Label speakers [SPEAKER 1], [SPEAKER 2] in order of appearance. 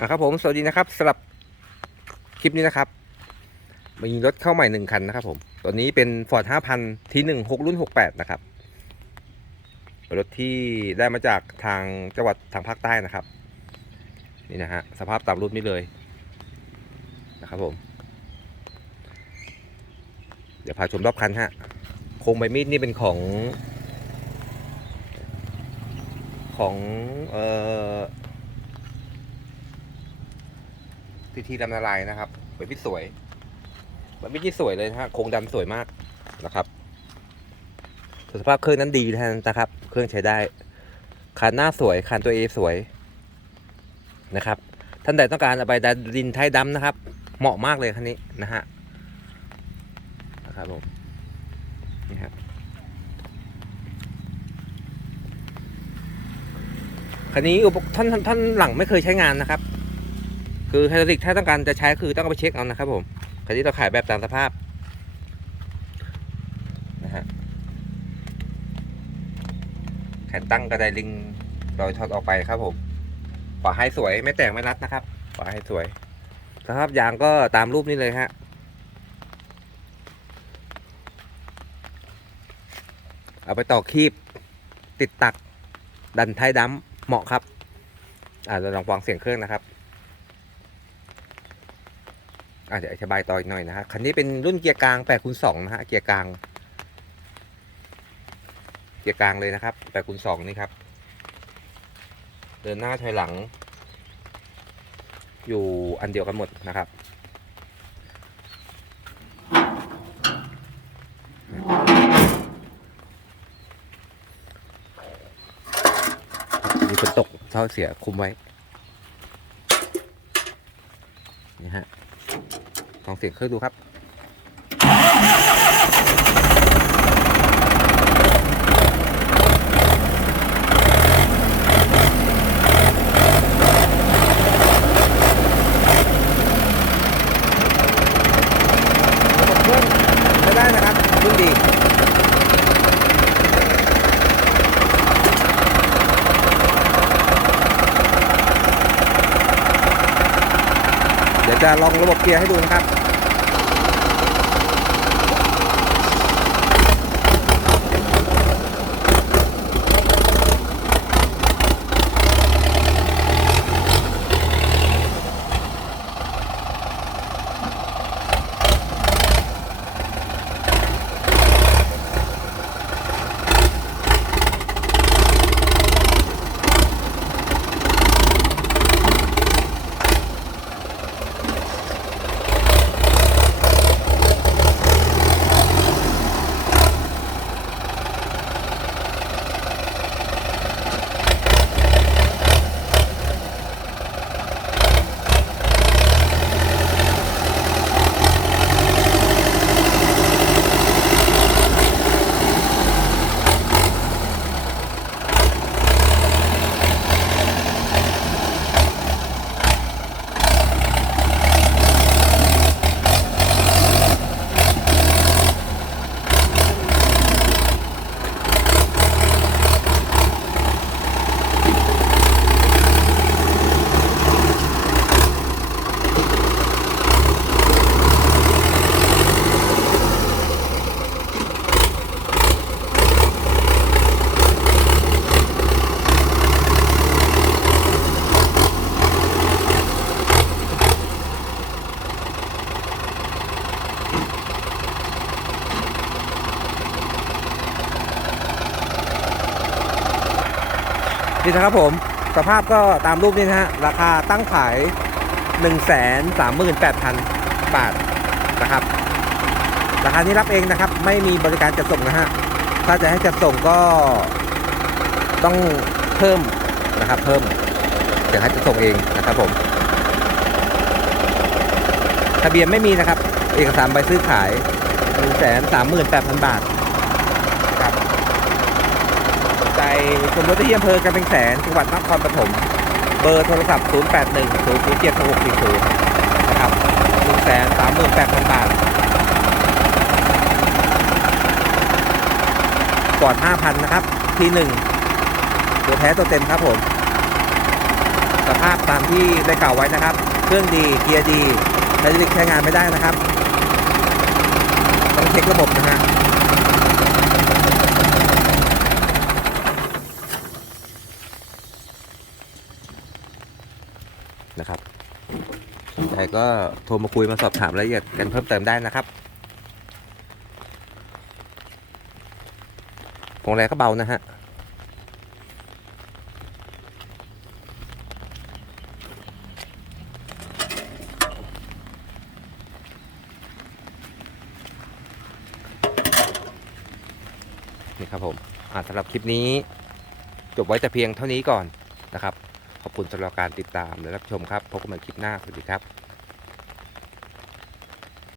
[SPEAKER 1] อะครับผม สวัสดีนะครับสำหรับคลิปนี้นะครับ มีรถเข้าใหม่หนึ่งคันนะครับผมตัวนี้เป็น Ford 5,000 T1 6รุ่น 68 นะครับเป็นรถที่ได้มาจากทางจังหวัดทางภาคใต้นะครับ นี่นะฮะสภาพตามรูปนี้เลยนะครับผม เดี๋ยวพาชมรอบคันฮะโครงใบมีดนี่เป็นของ ของ เอ่อ ทีทีดำนาลายนะครับใบมิดสวยใบมิดนี่สวยเลยนะฮะโครงดำสวยมากนะครับสภาพเครื่องนั้นดีนะครับ เครื่องใช้ได้คันหน้าสวยคันตัวเอสวยนะครับ ท่านใดต้องการเอาไปดันดินไทยดำนะครับ เหมาะมากเลยคันนี้นะฮะนะครับผมนี่ครับคันนี้ท่านท่านท่านหลังไม่เคยใช้งานนะครับ คือไฮดรอลิกถ้าต้องการจะใช้คือต้องเอาไปเช็คเอานะครับผมคันนี้เราขายแบบตามสภาพนะฮะแขนตั้งกระไดลิงรอยถอดออกไปครับผมฝาให้สวยไม่แตกไม่รัดนะครับฝาให้สวย สภาพยางก็ตามรูปนี้เลยฮะเอาไปต่อคีบติดตัก ดันท้ายดัมเหมาะครับอ่าเราลองฟังเสียงเครื่องนะครับ อะเดี๋ยวอธิบายต่ออีกหน่อยนะฮะคันนี้เป็นรุ่นเกียร์กลาง8คูณ2นะฮะเกียร์กลาง เกียร์กลางเลยนะครับ8คูณ2นี่ครับ เดินหน้าถอยหลัง อยู่อันเดียวกันหมดนะครับมีฝนตกเท่าเสียคุมไว้นี่ฮะ ลองเสียงเครื่องดูครับ ระบบเครื่องใช้ได้นะครับรุ่นดี เดี๋ยวจะลองระบบเกียร์ให้ดูนะครับ นี่นะครับผมสภาพก็ตามรูปนี้นะฮะราคาตั้งขาย 1 3 8 0 0 0 บาทนะครับ ราคานี้รับเองนะครับ ไม่มีบริการจัดส่งนะฮะถ้าจะให้จัดส่งก็ต้องเพิ่มนะครับ เพิ่มเดี๋ยวให้จัดส่งเองนะครับผมทะเบียนไม่มีนะครับ เอกสารใบซื้อขาย 1 3 8 0 0 0 บาทนะครับ ใจ ชมรถที่อำเภอกำแพงแสนจังหวัดนครปฐมเบอร์โทรศัพท์ 0 8 1 0 0 7 6 4 0 นะครับ1 3 8 0 0 0 บาทก่อน 5,000 นะครับ ที่1ตัวแท้ตัวเต็มครับผม สภาพตามที่ได้กล่าวไว้นะครับ เครื่องดี เกียร์ดีไฮดรอลิกใช้งานไม่ได้นะครับ ต้องเช็คระบบนะฮะ นะครับสน ใจก็โทรมาคุยมาสอบถามรายละเอียดกันเพิ่มเติมได้นะครับพวงแรงก็เบานะฮะนี่ครับผมสำหรับคลิปนี้ จบไว้แต่เพียงเท่านี้ก่อนนะครับ ขอบคุณสำหรับการติดตามและรับชมครับ พบกันใหม่คลิปหน้า สวัสดีครับ